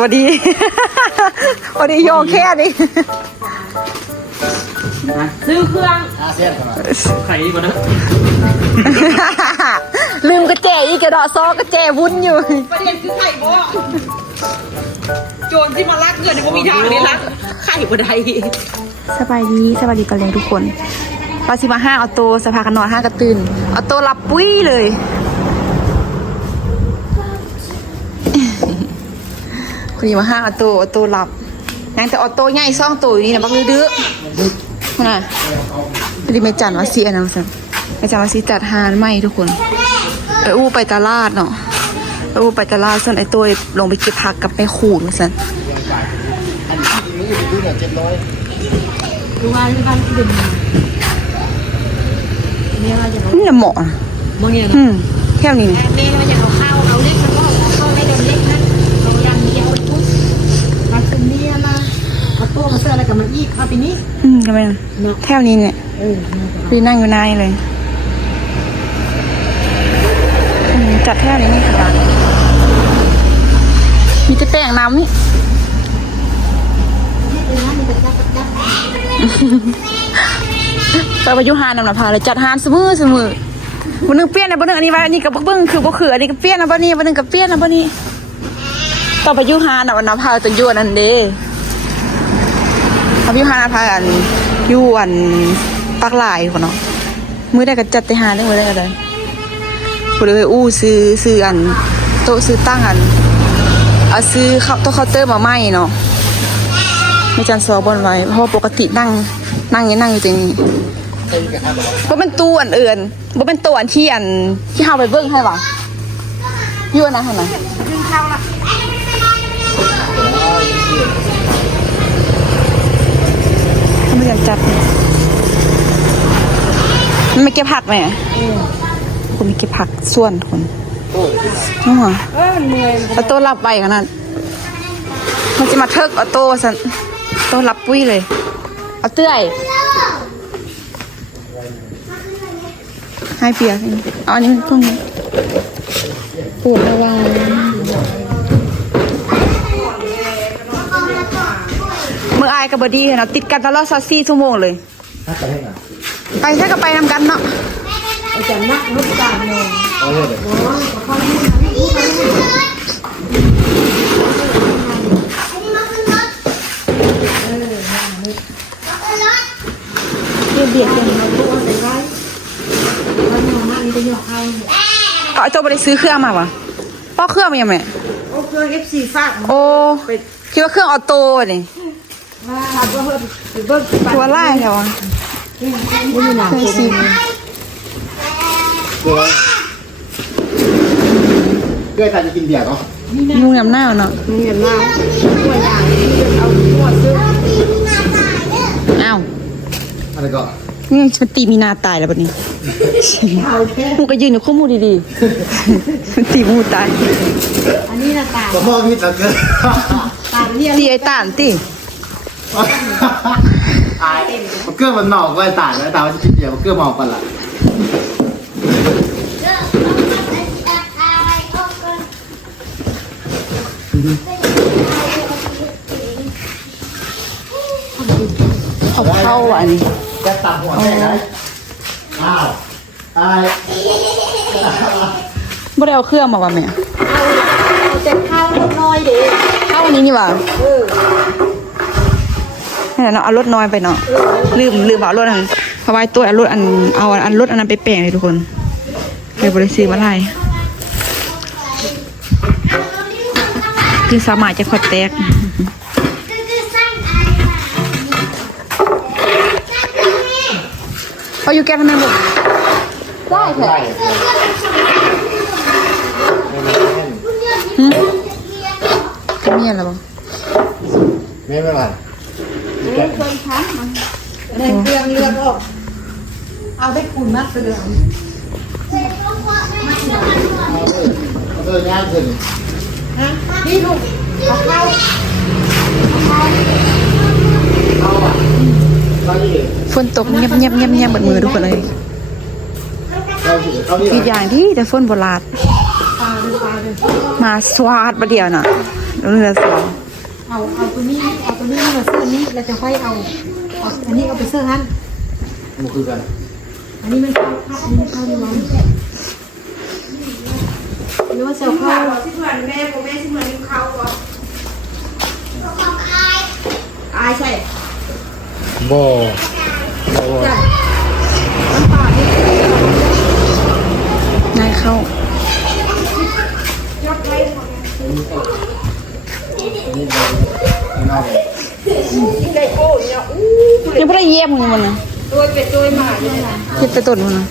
วันดีวันดีโยแค่นี้ซื้อเครื่องไข่ดีกว่านะลืมกระเจอีกกระดอซอกระเจวุ้นอยู่ประเด็นคือไข่บ่โจรที่มาลักเงินเนี่ยมีทางนี้ลักไข่บ่ได้สบายดีกันเลยทุกคนปาซิมา5ออโต้สภากันนอน5กระตื่นออโต้หลับปุ้ยเลยคุณอยู่มา5ออโต้หลับยังแต่ออโต้ใหญ่ซ่องตัวอยู่นี่นะบักดื้อๆนะดิเมจันว่าซีอันนั้นสิเมจันว่าซีจัดฮานไม่ทุกคนอู้ไปตลาดเนาะอู้ไปตลาดส่วนไอ้ตัวลงไปเก็บผักกับไปขูดมาสิดูว่าดื่มนี่แหละเหมาะบางอย่างแค่นี้แม่ว่าจะเอาข้าวเอาเล็กมันก็เข้าได้เดินเล็กนะเรายังมีเอาปุ๊บมาคืนนี้มาเอาตัวมาเสื้ออะไรกับมันอีกเอาไปนี้ทำไมแค่นี้เนี่ยพี่นั่งอยู่ในเลยจัดแค่นี้นี่ค่ะมีแต่แป้งน้ำนี่ไปยุหานำหน้าผาเลยจัดหานเสมอวันนึงเปี้ยนนะวันนึงอันนี้ว่าอันนี้กับเบิ้งคือบ่คืออันนี้กับเปี้ยนนะวันนี้วันนึงกับเปี้ยนนะวันนี้ต่อไปยุหานำหน้าผาตัวยวนอันเด้เอายุหานำผาอันยวนปักหลายคนเนาะมือได้กับจัดแต่หานได้มือได้กันเลยผู้เลยอู้ซื้ออันโต๊ะซื้อตั้งอันเอาซื้อโต๊ะเคาน์เตอร์มาไหมเนาะไม่จันซอบนไว้เพราะปกตินั่งอยู่ตรงนี้บ่เป็นตู้อันอื่นบ่เป็นตู้อันที่เฮาไปเบิ่งให้ว่ะอยู่นะหั่นน่ะดึงเข้าล่ะทำไมจัดมันไม่เก็บผักแม่คุณมีเก็บผักส่วนคนอ๋อมันเมื่อยเอาโต๊ะรับไปขนาดมันจะมาเทิกเอาโต๊ะซั่นโต๊ะรับปุ้ยเลยเอาเตื้อยให้เปียกเอาอันนี้มันต้องปวดระวังเมื่ออายกับบอดี้เนาะติดกันตลอด24 ชั่วโมงเลยไปใช่ก็ไปนำกันเนาะจะนักรถการเนาะเบียดกันเราตัวใส่ไว้แล้วมองหน้านี่จะหยอกเอาไอ้ตัวไปซื้อเครื่องมาวะป้อเครื่องมันยังไงเครื่อง F4 ฟาดโอ้คิดว่าเครื่องออโต้นี่ตัวไล่ใช่ปะไม่มีหนังตัวนี้เพื่อใครจะกินเบียร์เนาะนุ่งยำหน้าเนาะนุ่งยำหน้าตัวอย่างเอาตัวซื้ออ้าวอะไรก็นี่มันตีมีนาตายแล้วแบบนี้มูก็ยืนอยู่ข้อมูลดีๆมันตีมูตายอันนี้นะตายก็มองนี่ตะเกินตีไอ้ตานตีเกลือมันหนอกไว้ตาแล้วตาว่าจะกินเบียร์เกลือมองกันละเอาเข้าอันนี้จะตัดหัวแม่ไหนอ้าวตายบ่ได้เอาเครื่องมาว่ะแม่เอาแต่ข้าวน้อยเด็กข้าวอันนี้นี่ว่ะนี่เนาะเอารถน้อยไปเนาะลืมเอารถอันเพราะว่าตัวรถอันเอาอันรถอันนั้นไปแปลงเลยทุกคนเลยบริษัทมาไล่คือสามารถจะขอดแตกเอาอยู่แกทำไมบุกได้แค่จะมีอะไรบ้างไม่เป็นไรเคยทำมันในเรื่องเลือดออกเอาได้คุณมากเลยงานขึ้นนี่ลูกเอาเข้าฝนตกเงียบเหมือนมือทุกคนเลยอีกอย่างที่แต่ฝนโบราณมาสวาดประเดี๋ยวน่ะ แล้วเรือสอง เอาตัวนี้มาเสื้อนี้เราจะค่อยเอาอันนี้เอาไปเสื้อฮั่น มันคือกัน อันนี้มันเข้าครับอันนี้มันเข้าในวันหรือว่าเซลเข้า ที่เหมือนแม่ผมแม่ที่เหมือนเขาเหรออายใช่ บ่บ่ จ้ะน้ำปลาที่ นายเข้ายังไม่ได้เยี่ยมมึงมันนะ ตัวเป็ดตัวหมาอยู่นะ เก็บแต่ต้นมันนะ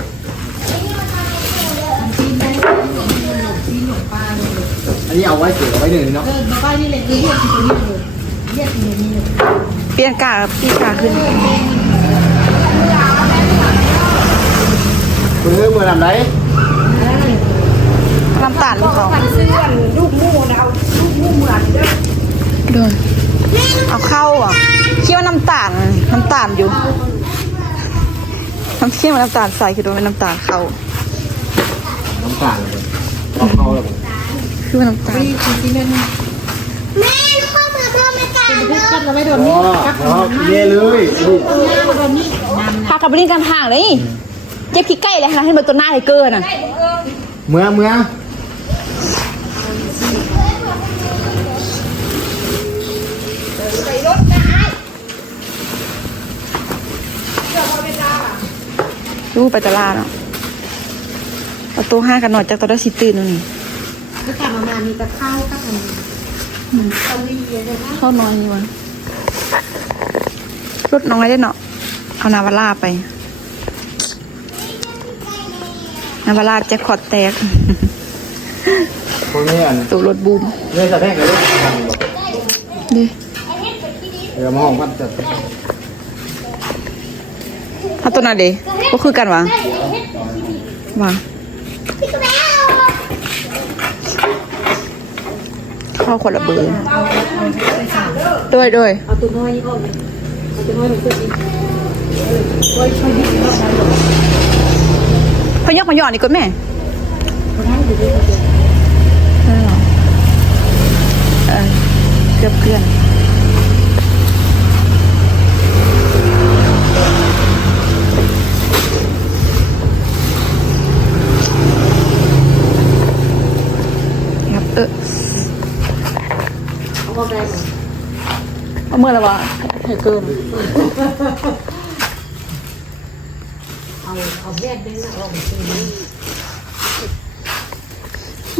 อันนี้เอาไว้เสือเอาไว้เดินเนาะ มาบ้านนี่เลยเรียกตัวนี้เลยเรียกตัวนี้เลย เปลี่ยนกาพี่กาขึ้น มือมือทำไร น้ำตาลเขา มันเสื้อลูกมูนะเอาลูกมูเหมือนเด้อ โดนเอาเข้าอ่ะคิดว่าน้ำตาลอยู่น้ำเชื่อมน้ำตาลใส่คือโดนเป็นน้ำตาลเข้า น้ำตาลเลยเอาเข้าแล้ว คือว่าน้ำตาล นี่คือที่นั่น แม่เข้ามาพ่อไม่ตาย เป็นกัดเราไม่โดน อ๋อ นี่กัด เนาะเย่เลยนี่ เราโดนนี่น้ำ พาขับไปเล่นกันห่างเลยเจ็บขี้ใกล้เลยค่ะให้มันตัวหน้าเลยเกินอ่ะ เมื่อลูกไปตลาดเนาะเอาตัวห้ากันหน่อยจากตัวได้สิตื่นนู่นนี่ ที่กลับมามีแต่ข้าวกับอันเอาดีเลยนะ เข้าน้อยนี่วะรถน้องอะไรได้เนาะเอานาวาร่าไปนาวาร่าแจ็คพอตแตก พวกนี้อัน ตัวรถบูม เนี่ยจะแท่งกันเลยทางแบบ ดิ เดี๋ยวมาห้องกันจะ เอาตัวนั้นเดก็คือกันวะวะเข้าคนละเบอร์ด้วย เอาตัวน้อยนี่ออกเอาตัวน้อยมาเสื้อนี้ช่วยยิบรอบนั้นเลย พยกมาหย่อนนี่ก็แม่ เขาให้ดูด้วย ได้หรอเกือบเกลื่อนครับเอาออกได้ไหม เอาเมื่อไรวะให้เกิน เอาแยกได้นะออกมาซื้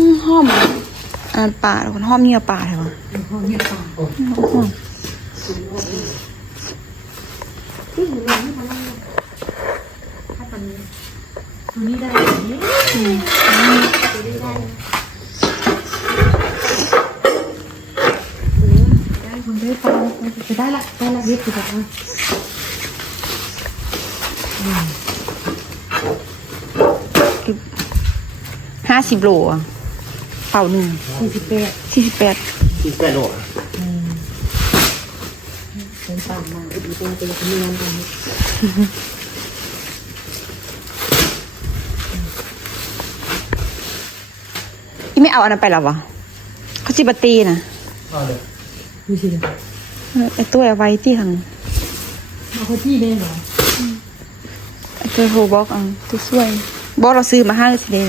อ หอมอันป่าคนหอมเนี่ยป่าใช่ปะ เขาเนี่ยป่า หอม ที่อยู่ในนี้มันถ้าตอนนี้ตัวนี้ได้ตัวนี้ตัวนี้ได้ได้คนได้ฟังจะได้ละเรียกคือแบบว่า 50 โลอ่ะเป่าหนึ่ง 48 48 ที่แปดโห เป็นป่ามาอีกตัวเป็นคนเมืองกัน อีไม่เอาอันนั้นไปหรอวะเขาจิบตีนะ เอาเลย ดูสิ ไอตัวเอาไว้ที่ทาง มาคนที่ได้เหรอ ไอตัวโทรบอกอันตัวช่วยบอกเราซื้อมาให้สิเด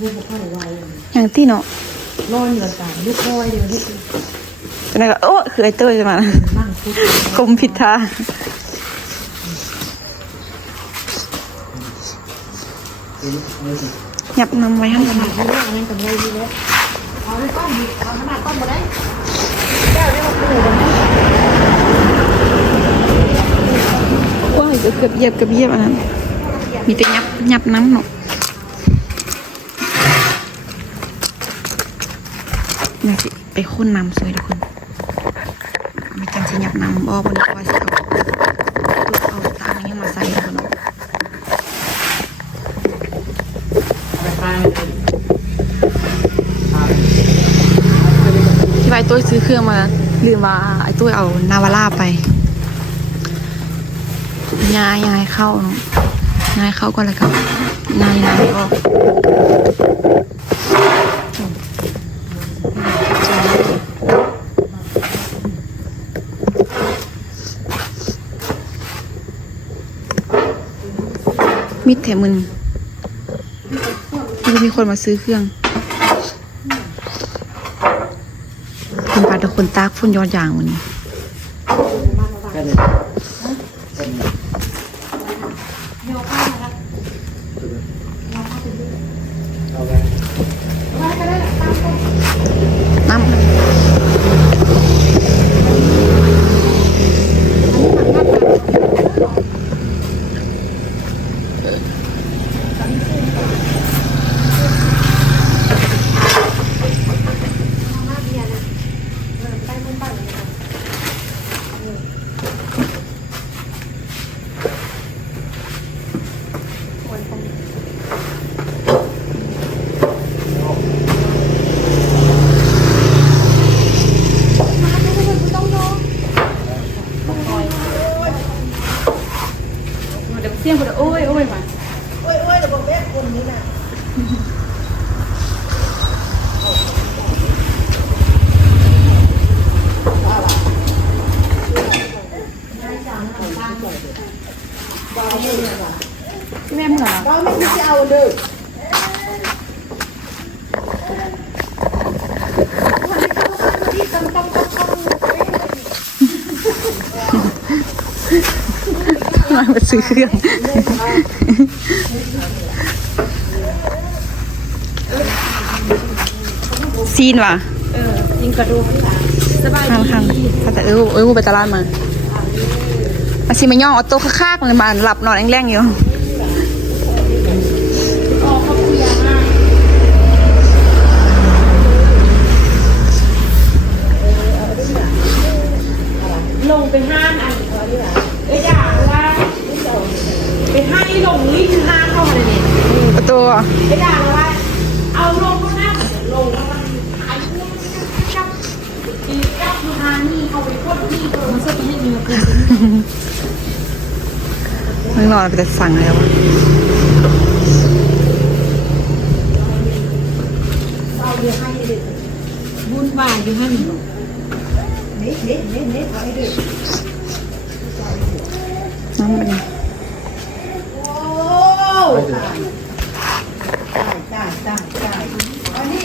ลูกเข้าไว อย่างที่เนาะ ร้อนอยู่ต่างลูกคอยเดี๋ยวให้ ตอนนั้นก็โอ้คือไอเต้ยจะมา นั่งคุย กลมผิดท่าหยับนำไว้ให้ขนาด ไม่ได้อะไรกันไว้ดีแล้วเอาไปต้มเอาขนาดต้มมาได้ ว้ายเกือบเหยียบอันนั้นมีแต่หยับน้ำเนาะอยากสิไปค้นน้ำสวยทุกคนไม่จังสิหยับน้ำบนคอยสิเอาตาอย่างเงี้ยมาใส่ทุกคนเนาะที่ไอ้ตุ้ยซื้อเครื่องมาลืมว่าไอ้ตุ้ยเอานาวาร่าไปยายเข้าเนาะยายเข้าก็เลยครับนายก็ มิดแถมมึงมันจะมีคนมาซื้อเครื่องคุณปาตะคนตากฝุ่นยอดยางมัน น้ำเสียงคนโอ้ยโอ้ยมา โอ้ยโอ้ยเดี๋ยวบอกแม่คนนี้น่ะ แม่เหมือน เราไม่คิดจะเอาเด้อ มาซื้อเครื่องซีนว่ะ ยิงกระดูกสบาย ข้างข้างแต่กูไปตลาดมาสิมาย่องเอาโต๊ะข้างๆเลยมาหลับนอนแรงๆอยู่ลงไปห้านอันเขาดีกว่าอย่าว่าไปห้านนี่ลงลิ้นห้านเข้ามาเลยเนี่ย ประตู ไม่ได้ว่าเอาลงข้างหน้าลงแล้วมันไอ้พวกจับอีจับมานี่เอาไปพ่นที่มันจะไม่มีเกิน มึงนอนไปแต่สั่งแล้ว เอาเดี๋ยวให้เด็กบุญบ่ายอยู่ให้เน็ตเอาให้เด็ก น้ำมัน โอ้ตายอันนี้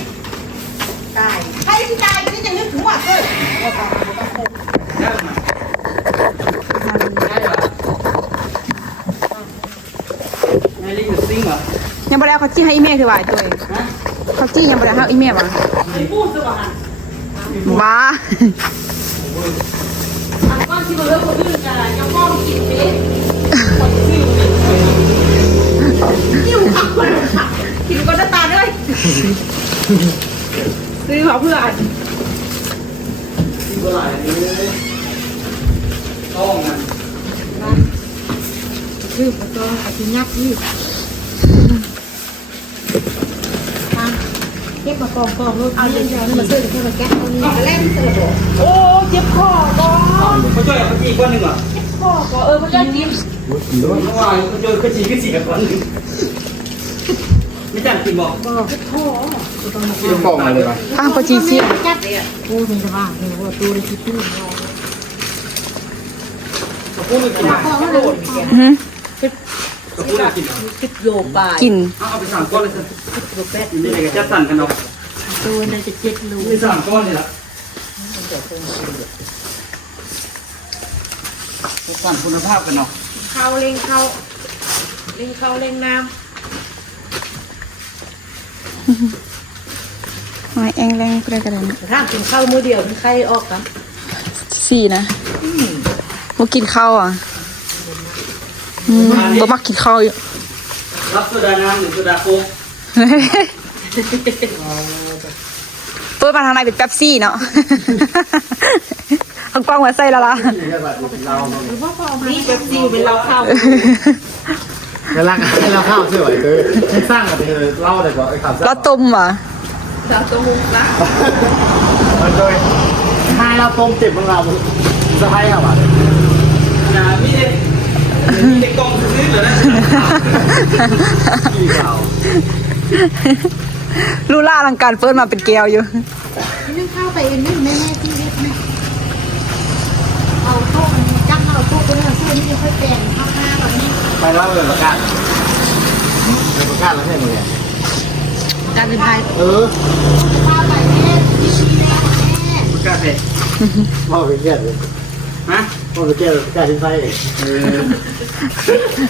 ตายใครที่ตายนี่จะนึกถึงว่าเกิด ไม่ลิงหรือซิงเหรอ ยังบ่ได้เขาจี้ให้อีเมลถือว่าตัวเองเขาจี้ยังบ่ได้ให้อีเมลว่ะ พูดสิว่า บ้า อันก้อนที่เราเลิกคนอื่นกันยังก้อนกินเป๊ะยิ้วอักคนค่ะกินก้อนตาด้วยซื้อเพื่อน ซิงก็หลายนี้ต้องนะ ชื่อประตูอาทิยักษ์นี่เก็บมากองรถเอาเดี๋ยวมาซื้อเพื่อมาแก้ตรงนี้เล่นสลับโอ้เจ็บคอก่อน เขาช่วยเขาจีก้อนหนึ่งเหรอ เจ็บคอก่อนมันจะกิน เมื่อวานเขาช่วยเขาจีขึ้นสี่กับก้อนหนึ่งไม่จัดกินบอก บอกเจ็บคอ กินฟองมาเลยป่ะ ป้าเขาจี้เสีย จัดเลยอ่ะโอ้ถึงจะว่าเนี่ยว่าตัวเลยที่ตู้นอน เขาพูดไม่กินอ่ะ คอมันโดดแก หืม เขาพูดไม่กินอ่ะ คิดโยบาย กิน เอาไปสั่งก้อนเลยสิ โยแปด นี่ไงก็จะสั่นกันเนาะ ตัวน่าจะเจ็ดรู ไม่สั่งก้อนเลยละสั่นคุณภาพกันเนาะ เข้าเล่งเข้าเล่งเข้าเล่งน้ หอยแองแรงก็ได้กันเลย ำถ้ากินข้าวมือเดียวมันไข้ออกกัน สี่นะบ่กินข้าวอ่ะบ่มักกินข้าวอยู่ รับโซดาน้ำหรือโซดาโค้ก เปิดมาทางในเป็นเป๊ปซี่เนาะเอากล้องมาใส่และล่ะ นี่เป๊ปซี่เป็นเราเข้า แล้วร่างให้เราเข้าใช่ไหมคือสร้างแบบนี้เลยเล่าแต่ก่อนไอ้ข่าว เราต้มว่ะ เราต้องมุกนะ มันโดยถ้าเราต้มเจ็บของเราจะให้ครับอ่ะมีเด็กกองซื้อเหรอนะพี่เก่า ลูล่าอลังการเปิดมาเป็นแก้วอยู่ นึ่งข้าวไปเองนี่แม่ที่เล็กนะเอาโต๊ะจังเอาโต๊ะไปเลยเสื้อนี่ค่อยแปลงข้าวหน้าแบบนี้ ไปเล่าเลยละกัน เป็นประกาศแล้วใช่ไหมเนี่ย การเป็นไทย ข้าวไปแม่ดีๆแล้วแม่ ประกาศเลย พ่อไปแก้เลย ฮะ พ่อไปแก้แก้ทิ้งไฟเอง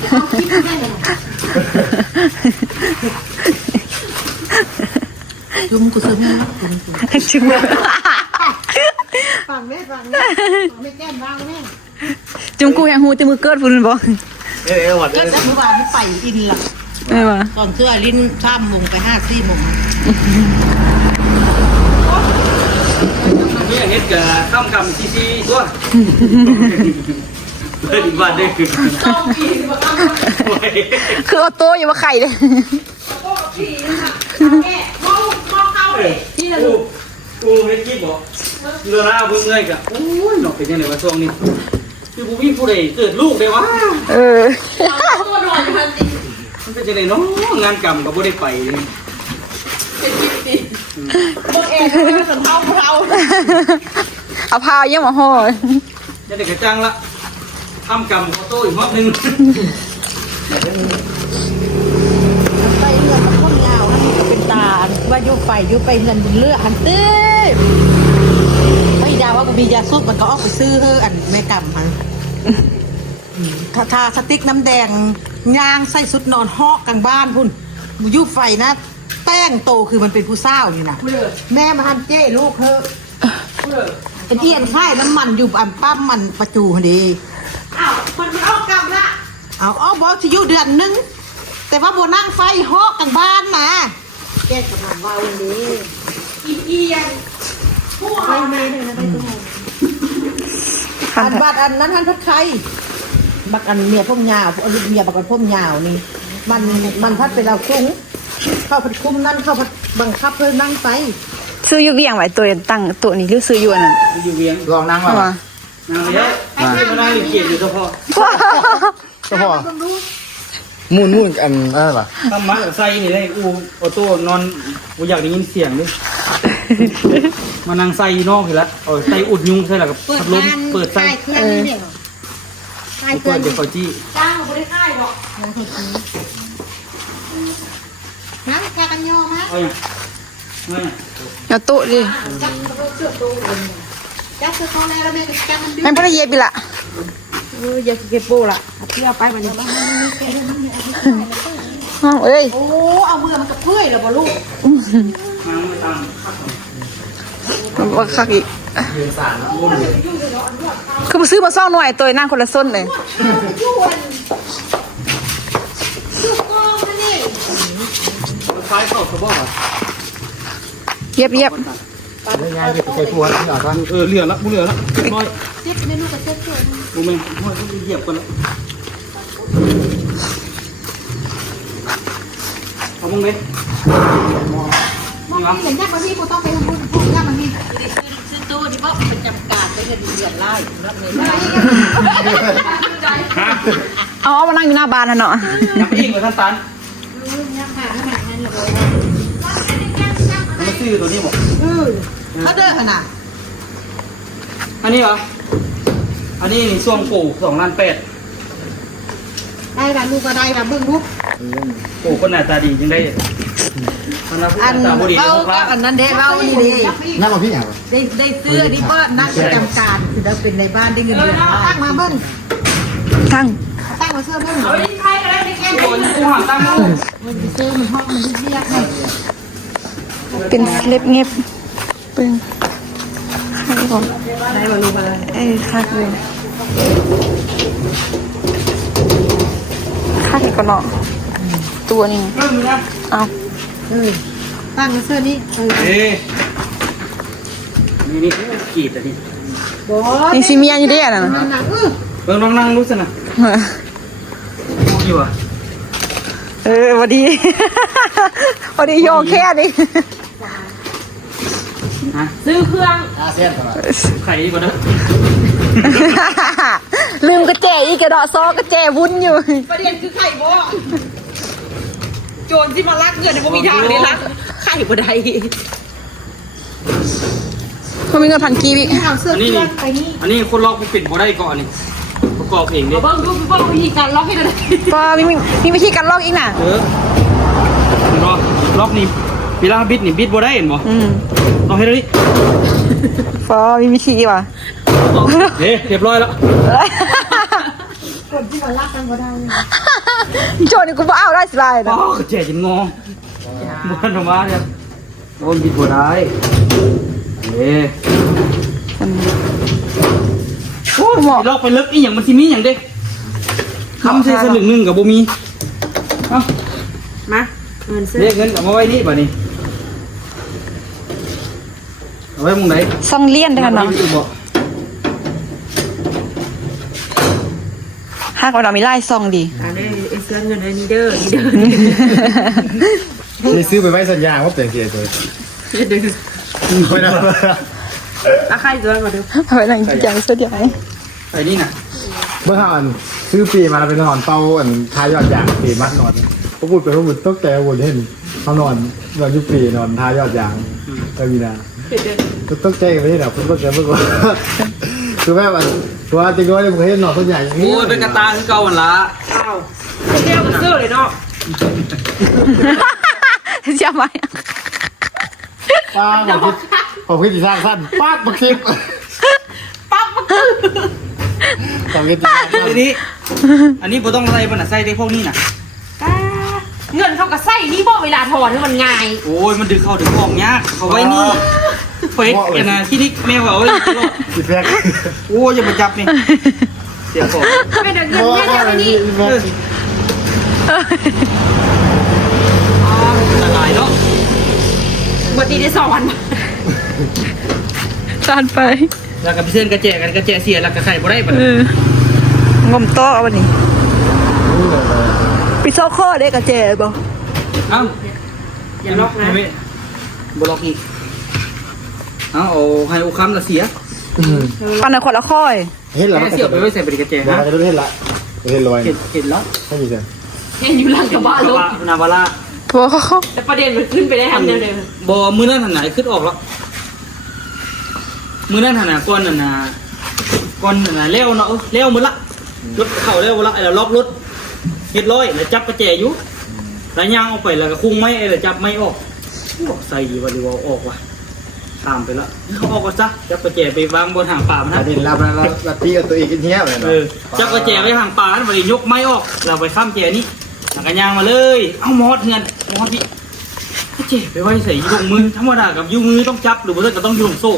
เอาคิดให้เลย จุ่มกูเสริมให้ จุ่ม ฟังแม่ฟังแม่ไม่แก้มบ้างแม่ จุ่มกูแหงหูแต่มือเกิดพุ่นบ่ เอ้ยวัด ก็จะเมื่อวานไม่ไปอินล่ะ ไม่ว่า ตอนเสื้อลิ้นข้ามมงไป5-4 โมง นี่เฮ็ดกับข้ามกำซีตัวเลยถึงบ้านได้คือ คือเอาโต้อยู่ว่าไข่เลย แม่มองเข้าเลย ที่นั่นกูเฮ็ดกิ๊บบอกเรือหน้าเพิ่งเงยกะโอ้ยหนอกเป็นยังไงวะช่วงนี้คือบุ้งผู้ใดเกิดลูกได้วะ เออ ตัวหน่อยมันติ มันเป็นยังไงเนาะงานกรรมก็บ่ได้ไป บนเอ็นเหมือนเท้าเรา เอาผ้าเยี่ยมมาห่อ จะได้กระจังละข้ามกรรมขอโต้อีกรอบนึง ไปเรือมันพ่นยาวนั่นมันก็เป็นตาว่ายุไปเงินบุญเลือหันเต้ไม่ดาว่ากูมียาสูบมันก็ออกไปซื้อเฮ้ออันแม่กำฮะทาสติ๊กน้ำแดงย่างใส่สุดนอนฮอกกลางบ้านพุ่นยุไฟนะแป้งโตคือมันเป็นผู้เศร้านี่นะแม่มาหันเจ้ลูกเธอเป็นเอียนค่ายน้ำมันอยู่อันปั้มมันประจูพอดี อ้าวมันไม่ออกกำละ เอาบอกจะอยู่เดือนนึงแต่ว่าโบนั่งไฟฮอกกลางบ้านนะแกกำลังว่าวันนี้ อียันผู้เอาแม่เลยนะไปตัว อันบัดอันนั้นทันพัดไข่บักอันเมียพ่มยาวเมียบักอันพ่มยาวนี่มันพัดไปเราคุ้งเข้าพัดคุ้มนั่นเข้าพัดบังคับเพื่อนั่งไป ซื้ออยู่เวียงไว้ตัวตั้งตัวนี้หรือซื้ออยู่อันนั้น อยู่เวียง ลองนั่ง เอา มา มา นางเยอะมานั่งเกียรติอยู่เฉพาะ ก็พอมุ่นกันอะไรป่ะ ทำมาใส่นี่เลยอูออโต้นอนกูอยากได้ยินเสียงดิมานั่งใส่นอกอยู่แล้วใส่อุดยุงใส่แล้วกับพัดลมเปิดใส่ เครื่องนี่เด็กใช่เค เปิ รื่อ ด ง เดี๋ยวเขาจี้ จ้างไม่ได้ค่ายหรอก น้ำกากันยอมะ เอาอย่างนั่น เอาโต๊ะดิ จับเสื้อตัวจับเสื้อตัวแล้วแม่ก็จับมันดึง แม่งบ่ได้เย็บอีหละ อย่าเก็บโบล่ะเสื้อไปมัน ห้องเอ้ย โอ้เอามือมันกระเพื่อยแล้วบ่ลูก นางไม่ตาม ว่าคักอีกคือมาซื้อมาซ่องหน่วยตัวนั่งคนละส้นเลย ชื่อโก้นั่นนี่ ไฟเข้าเขาบอกอ่ะ เย็บ เรื่องงานที่ไปปวดที่หรอครับ เรือละบุเรือละน้อย จิ๊บเมนูกับเจ๊เจ๊ บุ้มห้อยเหยียบกันแล้วเอาบุ้งไหม มองเห็นแยกมาที่กูต้องไปทำบุญพูดแยกมาที่ ซื้อตู้ที่ว่าเป็นจำการไปเงินเดือนไล่รับเงิน ฮะ เอามานั่งอยู่หน้าบ้านน่ะเนาะ นักอิงกับท่านตัน เนี่ยค่ะขนาดนั้นเลย มันมาซื้อตัวนี้บอก เขาเด้อขนาด อันนี้เหรออันนี้นี่ช่วงปลูก2,800,000 ได้ละลูกก็ได้ละเบิ่งลูก ปลูกคนหน้าตาดียังได้มันนะพูดห อัน น้าตาบุดี เบ้า เขาพ ก็ ระ อันนั้นเด้เบ้านี่เด้ นั่งมาพี่อย่าง ได้ซื้อนี่ก็นักประจำการคือเราเป็นในบ้านได้เงินเดือนตั้งมาเบิ่ง ทั้ง ตั้งมาเสื้อเบิ่ง เอาที่ใครก็ได้ที่แก โอ้ยกูหันตั้งมือ มันซื้อมันห้องมันเรียกให้ เป็นเล็บเงียบเป็นคักบ่ ได้มาลูกมาเลย คักเลยคักอีกก็เนาะตัวนี้ เริ่มนะ เอา ตั้งมาเสื้อนี้ เอ๊ะนี่กรีดอ่ะนี่ บอ นี่สิเมียอยู่เด้อันนั่นน่ะ หนัง เบิ่งลองนั่งรู้สินะดูอยู่อ่ะ พอดี พอดีโยกแค่นี้ ฮะ ซื้อเครื่อง อาเซียนก่อน ไข่ก่อนนะ ลืมกระเจอีกกระดอซอกระเจวุ้นอยู่ ประเด็นคือไข่บ่โจรที่มาลักเงินในบ่มีทางเลยลักไข่บ่ได้ มันมีเงินพันกีวิ เอาเสื้อ อันนี้ เครื่องไปนี่ อันนี้คนลอกกูปิดบ่ได้ก่อนนี่ ประกอบเองดิ เอาเบิ้งดูเบิ้งวิธีการล็อกให้ได้ ก็มีวิธีการลอกอีกน่ะ ล็อกนี่เวลาบิดนี่บิดบ่ได้เห็นบ่ ต้องให้ดิ ฟอมีวิธีว่ะ เรียบร้อยแล้ว โจนี่กูบ่เอาได้สบาย ป้ นะ อกระเจี๊ยบงอบ้านธรรมะเนี่ยโดนบิดบ่ได้โอ้ยล็อกไปลึกอีหยังมันสิมีหยังเด้คำใส่สลึงนึงกับบ่มีเอ้า มาเงินซื้อ เรียกเงินเอามาไว้นี่ป่ะนี่เอาไว้มุมไหน ซ่องเลี่ยนด้วยกันเนาะหากว่าเรามีไล่ซ่องดี อันนี้เสื้อเงินอันนี้เด้อนี่เด้อ นี่ซื้อไปไว้สัญญาว่าแต่งเสียตัวไม่ได้ อาใครจะมาดู เอาไปหนังอย่างเสียดาย ไปนี่น่ะ เมื่อก่อนซื้อปีมาเป็นนอนเป้าอันทายอดยางปีมัดนอนพอพูดไปพอพูดต้องแกวนเห็นเขานอนยุคปีนอนทายอดยางมีนาต้องแกไปที่ไหนคุณต้องแกเมื่อก่อนคือแม่แบบตัวจริงด้วยผมเห็นนอนต้นใหญ่อย่างนี้ โอ้ยเป็นกระตาคือเก่าวันละ อ้าวเที่ยวมันซื้อเลยเนาะ เชื่อไหม ป้าผมคิดที่สร้างสั้นป้าบักคลิป ปั๊บ ผมคิดที่สร้างสั้น ทีนี้อันนี้ผมต้องใส่มันน่ะใส่ได้พวกนี้น่ะ เงินเขาก็ใส่นี่บ่เวลาถอนมันง่าย โอ้ยมันดึงเข้าดึงออกยากเขาไว้นี่เฟซกันนะที่นี่แม่ว่าเอาไว้ ติดแพ็ค โอ้ยอย่ามาจับนี่เสียของ ไม่ได้เงินแค่เท่านี้ ละลายเนาะ วันนี้ได้2 วัน ตานไป แล้วกับพี่เส้นกระแจกันกระแจเสียแล้วก็ไข่บ่ได้ปะ งมโต๊ะเอาวันนี้ไปโซโค่ได้กับเจ๊บ่ เอ้า อย่าล็อกนะ บ่ล็อกอีกเอาให้อุคัมละเสีย ปันในคนละค่อย เห็นแล้ว แค่เสียบไปไว้ใส่บริกระแจ นะ ฮะ จะรู้เห็นละเห็นลอย เห็นแล้ว ไม่มีเสีย เห็นอยู่หลังกระบะรถ นาวาร่า ทัวร์เขา แต่ประเด็นมันขึ้นไปได้ทำเดียวเลย บ่มือนั่นหันไหนขึ้นออกแล้วมือนั่นหันหน้าก้อนนั่นน่ะก้อนนั่นน่ะเลี้ยวเนาะเลี้ยวมือละรถเข่าเลี้ยวมือละไอ้เราล็อกรถเฮ็ดร้อยแล้วจับกระแจอยู่แล้วย่างออกไปแล้วก็คุ้งไม้ไอ้เราจับไม่ออกใส่ดีว่าดีว่าออกว่ะตามไปแล้วเขาออกก็ซะจับกระแจไปวางบนหางป่ามัน ประ นะ เด็นเราเราตีกับตัวเองกันเนี้ยเลย จับกระแจไว้หางป่ามันบ่ได้ยกไม้ออกเราไปข้ามแจนี้แล้วก็ย่างมาเลยเอ้ามอดเงินมอดพี่เจ็บไปไว้ใส่ยูงมือธรรมดากับยูมือต้องจับหรือว่าก็ต้องยูงโซ่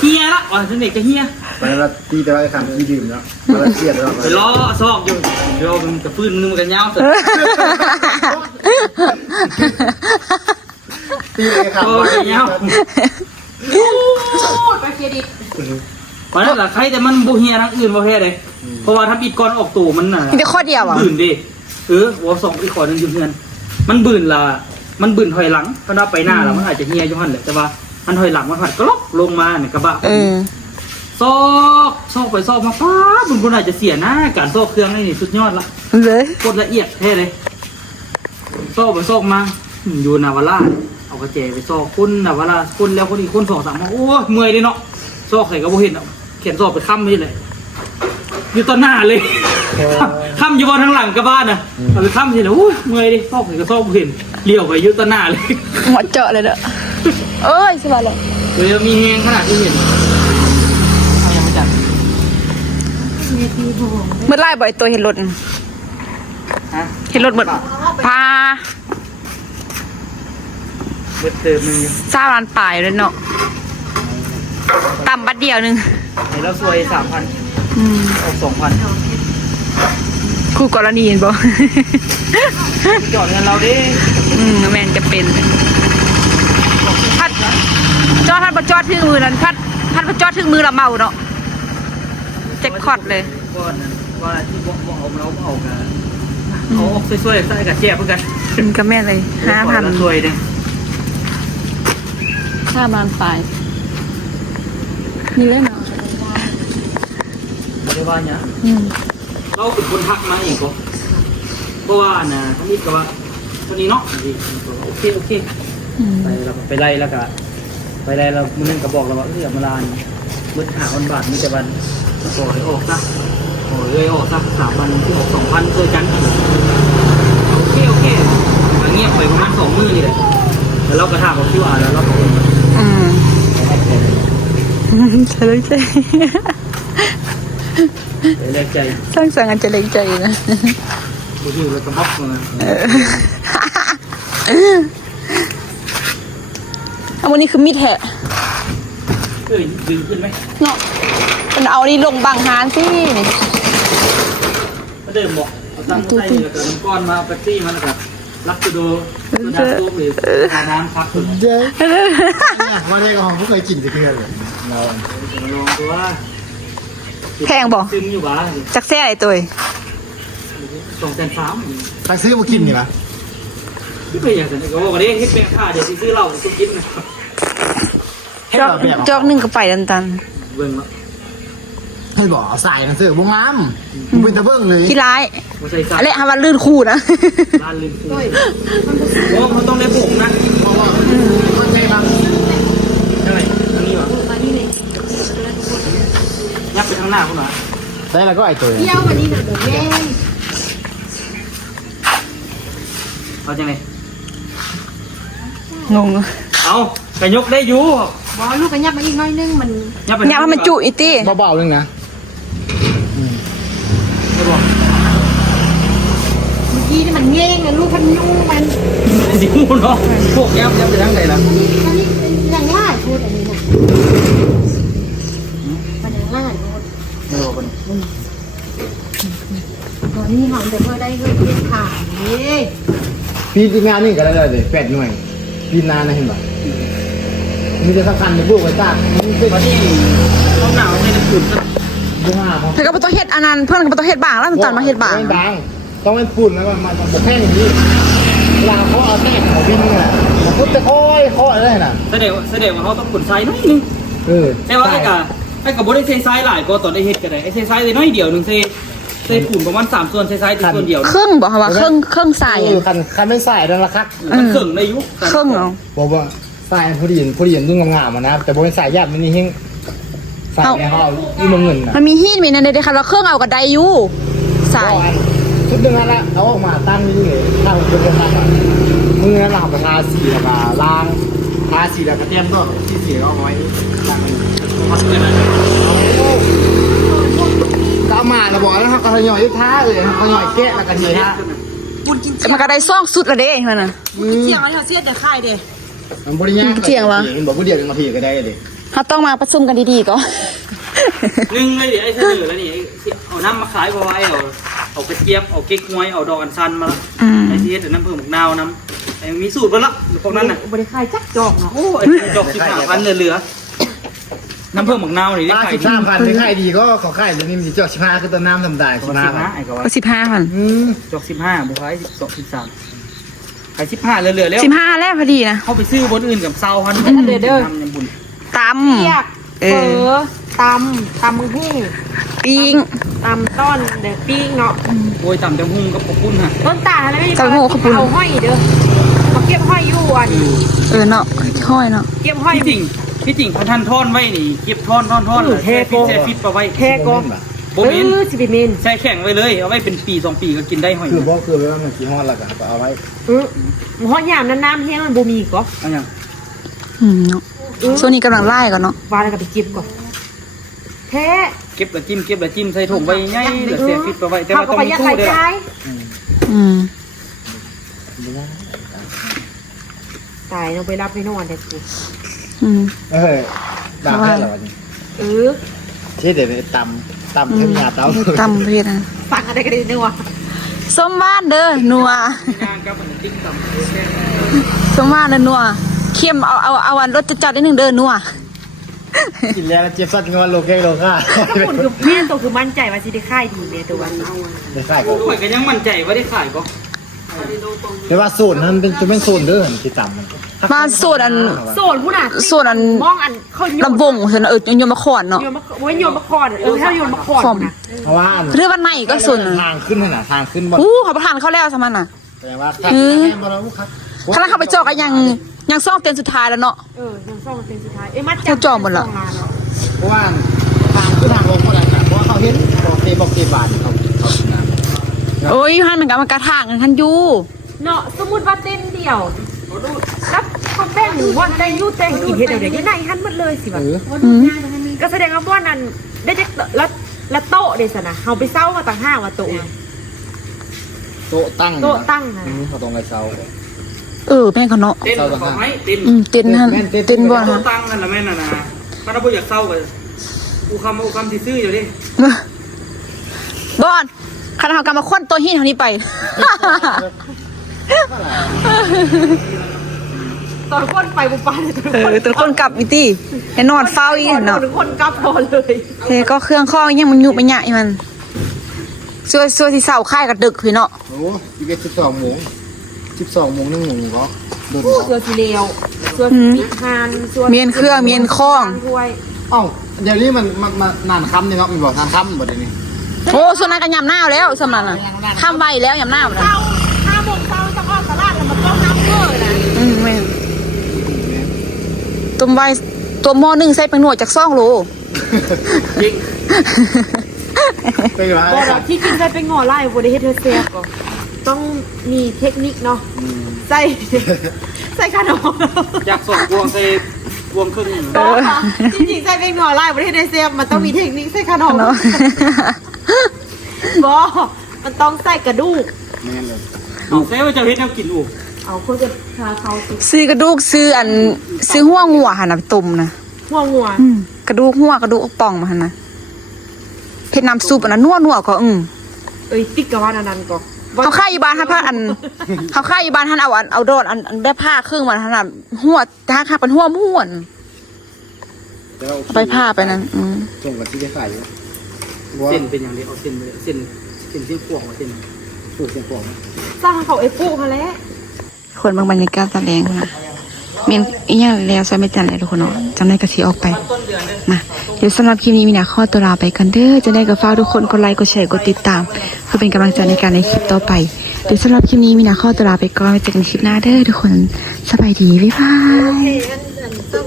เฮียละวันนี้เด็กจะเฮีย ไปเราตีแต่ว่าคำที่ดื่มแล้วเราเครียดแล้ว ไปล้อซอกอยู่เดี๋ยวมันกระฟื้นมือมันกันยาวสุด ตีเลยครับ โอ้ยกันยาว โอ้ยไปเครดิต เพราะนั้นแต่ใครแต่มันบูเฮียทั้งอื่นประเภทเลยเพราะว่าถ้าปิดก่อนออกตู่มันน่ะ มีแต่ข้อเดียวอ่ะ บื่นดิหัวสองอีกขอนึงยืมเงินมันบื่นละมันบื่นถอยหลังก็นับไปหน้าแล้วมันอาจจะเฮียอยู่หันแหละแต่ว่ามันถอยหลังมันผัดกระลกลงมาเนี่ยกระบะ ซอกไปซอกมาป้าบุญคุณอาจจะเสียหน้าการซอกเครื่องนี่สุดยอดละ เลย กดละเอียดแท้เลยซอกไปซอกมาอยู่นาวาร่าเอากระเจไปซอกคุณนาวาร่าคุณแล้วคนอีกคน2-3โอ้ยเมื่อยเลยเนาะซอกใส่ก็บ่เห็นเขียนซอกไปค้ำไม่เลยอยู่ต้นหน้าเลยค้ำอยู่บนทางหลังกระบ้านนะเอาไปค้ำเลยโอ้ยเมื่อยดิซอกใส่ก็ซอกบ่เห็นเลี้ยวไปอยู่ต้นหน้าเลย หัวเจาะเลยเด้อเอ้ยสบายเลย เลยมีแหงขนาดที่เห็นเอายังไม่จัด เมื่อไล่บ่อยตัวเห็นรถ ฮะ เห็นรถหมดพา เบิดเติมนึง ซ่าร้านป่ายเลยเนาะต่ำบัดเดียวนึง ให้เราซวย 3,000 ออก 2,000 คู่กรณีเห็นบ่ จอดเงินเราดิ แมนจะเป็นพัดจอดพัดประจอดถึงมือนั้นพัดประจอดถึงมือละเมาเนาะเจ็คคอดเลย ว่าที่บอกเอาเราเอากันเอาออกสวยๆใส่กับแจ๊บเพื่อนกัน เป็นกับแม่เลย5,000 สวยเนี่ย ค่ามันไปมีเรื่องเนาะ ไม่ได้ว่าเนี่ยเราเป็นคนทักมาอีกก็เพราะว่าน่ะทั้งนี้ก็ว่าตัวนี้เนาะโอเคไปไล่แล้วก็ไปไล่เราเมื่อนึงก็บอกเราว่ามาลานมืดหาวันบาทมีแต่วันปล่อยออกนะ อ้ยออกสัก3 วันที่ออก2,000ช่วยกันโอเคมันเงียบไปประมาณ2 มื้อนี่แหละแล้วเราก็ถามเขาที่ว่าแล้วเราก็ จะเล็กใจ แรงใจ สร้างสรรค์จะเล็กใจนะ ดูอยู่แล้วก็บล็อกมา เอาวันนี้คือมีดแทะ ดึงขึ้นไหม เนาะมันเอานี่ลงบางฮานสินี่ ก็เดิมบอกเอาตั้งใส่แล้วก็ก้อนมาเอาแป๊บซี่มันกับรับตัวดูตัวดำตัวหรือทาน้ำพักตัว เจ๊ว่าได้ก็ของเขาเคยกินจะเกลือเลยเรา มาลองตัว แพงบ่ ซึมอยู่บ้า จักแซ่ไอ้ตัว 2,300 ทางซื้อมากินนี่ปะ ไม่เป็นอย่างนั้นก็บอกว่าเฮ็ดเป็นค่าเดี๋ยวซื้อเหล้าซุปกินนะ จอกหนึ่งก็ไปตัน เบิ่งแล้ว ให้บอกเอาใส่หนังสือบงงามมึงเป็นตะเบิ้งเลย ๆขี้ร้าย มาใส่ซับ อะไรฮะวันลื่นคู่นะ ร้านลืมคุยโอ้เขาต้องได้ผงนะ เพราะว่ามันใจบาง ใช่ไหมอันนี้วะยับไปข้างหน้าคุณหรอ ได้แล้วก็ไอ้ตัว เที่ยววันนี้หน่อยเดี๋ยวแม่ เอาจังไง งง เอากระยกได้อยู่ บอกลูกกันยับมาอีกน้อยนึงมัน ยับไป เนี่ยว่ามันจุอีตี้ เบาๆนึงนะ ไม่บอก เมื่อกี้นี่มันเง่งเลยลูกพันยูมัน สิมูเนาะพวกยับไปทางไหนล่ะ อันนี้อย่างง่ายพูดอันนี้นะมันอย่างง่ายพูด ไม่บอกมัน ตอนนี้หอมแต่เพื่อได้เพื่อเพียงขายนี่ ปีงานนี่ก็ได้เลย8 หน่วยปีนานนะเห็นป่ะมีจะสำคัญในพวกไว้จ้ามีเป็น พอที่เขาหนาวในน้ำขุ่นสัก ยี่ห้าพอ เธอก็บ่ต้องเฮ็ดอันนั้นเพื่อนก็บ่ต้องเฮ็ดบางแล้วตอนมาเฮ็ดบาง ไม่บางต้องเป็นฝุ่นแล้วมันบกแห้งอย่างนี้เวลาเขาเอาแป้งของบินเนี่ยมันก็จะค่อยอะไรน่ะ แสดงว่าเขาต้องขุ่นไซน้อยนึง แต่ว่าไอ้กับบได้เซไซส์หลายก็ตอนได้เฮ็ดก็ได้ไอ้เซไซส์น้อยเดียวนึงเซขุ่นประมาณ3 ส่วนเซไซส์ส่วนเดียว ครึ่งบอกว่าครึ่งใส่ คันไม่ใส่ดันละคัก มันครึ่งในยุค ครึ่งเอา บอกว่าใส่พอดีนุ่งงามๆนะแต่บนใส่ยากมันนี่เฮงใส่ในห่อที่มันเงินนะ มันมีฮีดมีนั่นเด้ค่ะเราเครื่องเอาก็ได้อยู่ใส่ ชุดนึงนั่นละเอาออกมาตั้งนี่เลยตั้งเป็นตั้งอ่ะมือนั่นเราไปทาสีแล้วก็ล้างทาสีแล้วก็เตรียมตัวที่สีเอาไว้ตั้งก็มาเราบอกแล้วเขาก็ทยอยท่าเลยเขาทยอยแกะแล้วก็เทท่า แต่มันก็ได้ซ่องสุดละเด้มันน่ะ เที่ยงวันนี้เขาเสียแต่ค่ายเด้ มันบริญญาบอกผู้เดียวกันมาทีก็ได้เลย เขาต้องมาประชุมกันดีๆก็ นึงเลยไอ้เสนอแล้วนี่เอาน้ำมาขายเพราะว่าเอากระเจี๊ยบเอาเก๊กฮวยเอาดอกอัญชันมาละไอ้ที่เฮ็ดน้ำเพิ่มหมกนาวน้ำไอ้มีสูตรมาละพวกนั้นน่ะ บริขายจักจอกเนาะ โอ้ไอ้ดอก15,000เหลือน้ำเพิ่มหมกนาวนี่ได้ ป้า ขาย 13,000ได้ขายดีก็ขอขายเดี๋ยวนี้มีจอก15คือต้นน้ำธรรมดา 15ไอ้ก็ว่า ก็15,000 จอก15บ่ขาย12 13ขาย15เหลือแล้ว 15แล้วพอดีนะ เขาไปซื้อบนอื่นกับ20,000ทำยังบุญ ต เรียก ำ เฟอตำมึงหุ้ง ปิ้ง ตำต้อนเด้อปิ้งเนาะ โอ้ยต่ำจังหุ่งกับขอบคุณฮะ ต้นตาแล้วไม่มีเอาห้อยเด้อมาเก็บห้อยอยู่อัน เนาะห้อยเนาะ เก็บห้อย ที่จริงท่านท่อนไว้นี่เก็บท่อนแช่ฟิตไปไว้ แค่ก็ บ่มี สิบิเมน ใช่แข็งไว้เลยเอาไว้เป็นปี2 ปีก็กินได้หอย คือบอกคือว่ามันกี่ห้อแล้วก็เอาไว้ ห้อยยามน้ำแห้งมันบ่มีก็ เอาอย่าง เนาะช่วงนี้กำลังไล่ก่อนเนาะ วาแล้วก็ไปเก็บก่อนแท้ เก็บแล้วจิ้มใส่ถุงไว้ง่ายเหลือเสียฟิตไปไว้แต่ เขา ว่า ก็ ต้อง ประ มี หยัด ตู้ ราย ด้วย จ่าย ตายเราไปรับไปนอนแต่กู ด่าแค่เหรอวันนี้เช่เดี๋ยวตำแค่มียาเต้า ตำเพชรนะ ฟังอะไรกันดีนึกว่า ส้มบ้านเด้อนัว งานกับมันติ้งต่ำ ส้มบ้านเด้อนัวเค็มเอาอันรสจัดๆนิดนึงเด้อนัว กินแล้วเจ็บสัตว์งอนโลเกโลค่า ก็ผลคือแม่ตัวคือมั่นใจว่าสิได้ค่ายดีแม่ตัววันนี้ ไม่ใช่ก็ ข่อยก็ยังมั่นใจว่าได้ขายก็ แต่ว่าโซนนั้นจะเป็นโซนเด้อที่จำมัน มาสูตรอัน โซนผู้น่ะ ส่วนอัน มองอันเขาโยน ลำวงเห็นโยมมาขอนเนาะ โยนมาคอนถ้าโยนมาคอนนะ เพราะว่า เรื่องวันไหนก็ส่วน ทางขึ้นน่ะทางขึ้นบ่ เขาประทานเขาแล้วสมันน่ะ แสดงว่าแค่บ่รู้ครับ ถ้าเขาไปจอกกันยังซ่องเต็มสุดท้ายแล้วเนาะ ยังซ่องเป็นสุดท้ายมัด เขาจองหมดละ เพราะว่าทางขึ้นทางลงก็ได้เพราะว่าเขาเห็นบอก เตะบอกเตะบาทเขาน้ำ โอ้ยฮันมันกับมันกระถางกันทันอยู่ เนาะสมมุติว่าเต้นเดียวครับเขาแป้งหรือว่าแป้งยูแป้งกินเฮ็ดเดี๋ยวยังไงหันหมดเลยสิวะ ก็แสดงว่าบ้านนั้นได้จะละโต๊ะเดสนะเฮาไปเศร้ามาต่างห้างว่าโต๊ะ โต๊ะตั้ง โต๊ะตั้งนะ เขาตรงไรเสา แม่งเขาเนาะ เต้นของไหมเต้น เต้นฮันเต้นบ่ฮะ ตั้งกันละแม่น่ะนะถ้าเราอยากเศร้ากันอูคำที่ซื้ออยู่ดิ บอนคันเฮากำมาค้นตัวหินเท่านี้ไป ตอนคนไปบุปผาเลย ตัวคนกลับอีตี้ให้นอนเฝ้าอีกเนาะ ทุกคนกลับพอเลย เฮ้ก็เครื่องข้อยังมันยุบมันใหญ่มันซัวที่เสาค่ายกับดึกพี่เนาะ โอ้ย12 โมง 12 โมง1 โมงก็โดน เสือสีเหลวเสือสีฮานเสือ เมียนเครื่องเมียนข้อง ด้วย เอ้าเดี๋ยวนี้มันนานค่ำนี่เนาะมันบอกทานค่ำบ่เดี๋ยวนี้ โอ้ส่วนนั้นก็ยำหน้าแล้วสำนักน่ะข้ามใบแล้วยำหน้าแล้ว เศร้า5 โมงเศร้าจะออกตลาดแล้วมันต้องน้ำเกลือนะ แม่ต้มใบตัวหม้อ1ใส่เป็นหน่วยจาก2 โล จริง เป็นไร บอกเราที่กินใส่ไปงอไล่บริเฮดเธอเซียก่อนต้องมีเทคนิคเนาะใส่ขนม อยากส่งพวงใส่พวงครึ่ง จริงๆใส่เป็นงอไล่บริเฮดเธอเซียมันต้องมีเทคนิคใส่ขนม เนาะ บอมันต้องใส่กระดูก แม่นเลย เอาเซ่ว่าจะเฮ็ดแนวกินอู เอาคนจะพาเขาสิ ซื้อกระดูกซื้อหัวงัวหั่นน่ะไปต้มนะ หัวงัว กระดูกหัวกระดูกป่องมาหั่นนะเฮ็ดน้ำซุปอันนั้นนัวๆก็เอ้ยติ๊กกับว่านันก่อน เขาค่ายอยู่บ้านท่านพาเขาค่ายอยู่บ้านท่านเอาโดนอันได้ผ้าครึ่งมาท่านน่ะหัวถ้าค่าเป็นหัวม่วนเอาไปผ้าไปนั้นส่งกับที่ได้ขายอยู่ เส้นเป็นอย่างเดียวเอาเส้นเส้นพวงมาเส้น สูตรเสียงฟอง สร้างเขาไอ้ปุ๊เขาแล้ว คนบางบรรยากาศแสดงนะเมียนอีหยังแล้วซะไม่จันเลยทุกคนเนาะจำได้ก็สิออกไปมาเดี๋ยวสำหรับคลิปนี้มีนะข้อตัวลาไปกันเด้อจะได้กับฝากทุกคนกดไลค์กดแชร์กดติดตามเพื่อเป็นกำลังใจในการในคลิปต่อไปเดี๋ยวสำหรับคลิปนี้มีนะข้อตัวลาไปก่อนไว้เจอกันคลิปหน้าเด้อทุกคนสบายดีบ๊ายบาย ต้อง